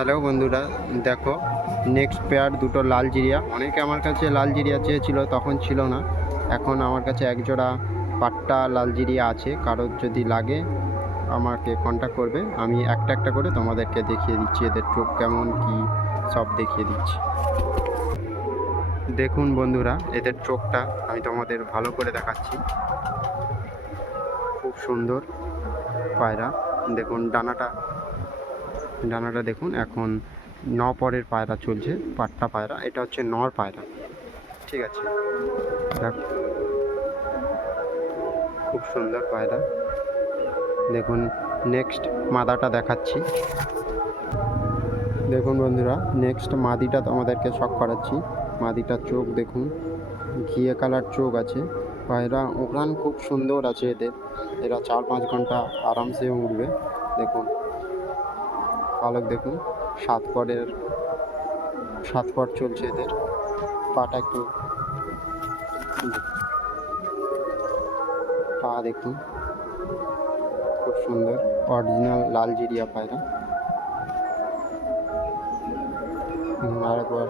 Hello বন্ধুরা, দেখো next pair দুটো লাল জিরিয়া। অনেকে আমার কাছে লাল জিরিয়া চেয়েছিল, তখন ছিল না। এখন আমার কাছে একজোড়া পাট্টা লাল জিরিয়া আছে, কারোর যদি লাগে আমাকে কন্ট্যাক্ট করবে। আমি একটা একটা করে তোমাদেরকে দেখিয়ে দিচ্ছি, এদের চোখ কেমন, কি সব দেখিয়ে দিচ্ছি। দেখুন বন্ধুরা, এদের চোখটা আমি তোমাদের ভালো করে দেখাচ্ছি। খুব সুন্দর পায়রা। দেখুন, ডানাটা ডানাটা দেখুন, এখন ন পরের পায়রা চলছে পাট্টা পায়রা, এটা হচ্ছে নর পায়রা, ঠিক আছে? খুব সুন্দর পায়রা। দেখুন নেক্সট মাদাটা দেখাচ্ছি। দেখুন বন্ধুরা নেক্সট মাদিটা তোমাদেরকে শখ করাচ্ছি। মাদিটার চোখ দেখুন, ঘিয়ে কালার চোখ আছে। পায়রা উড়ান খুব সুন্দর আছে এদের। এরা চার পাঁচ ঘণ্টা আরামসে উড়বে। দেখুন পালক দেখুন, সাত পরের সাত পর চলছে এদের। পাটা একটু পা দেখুন, খুব সুন্দর। অরিজিনাল লাল জিরিয়া পায়রা। আর আরেকবার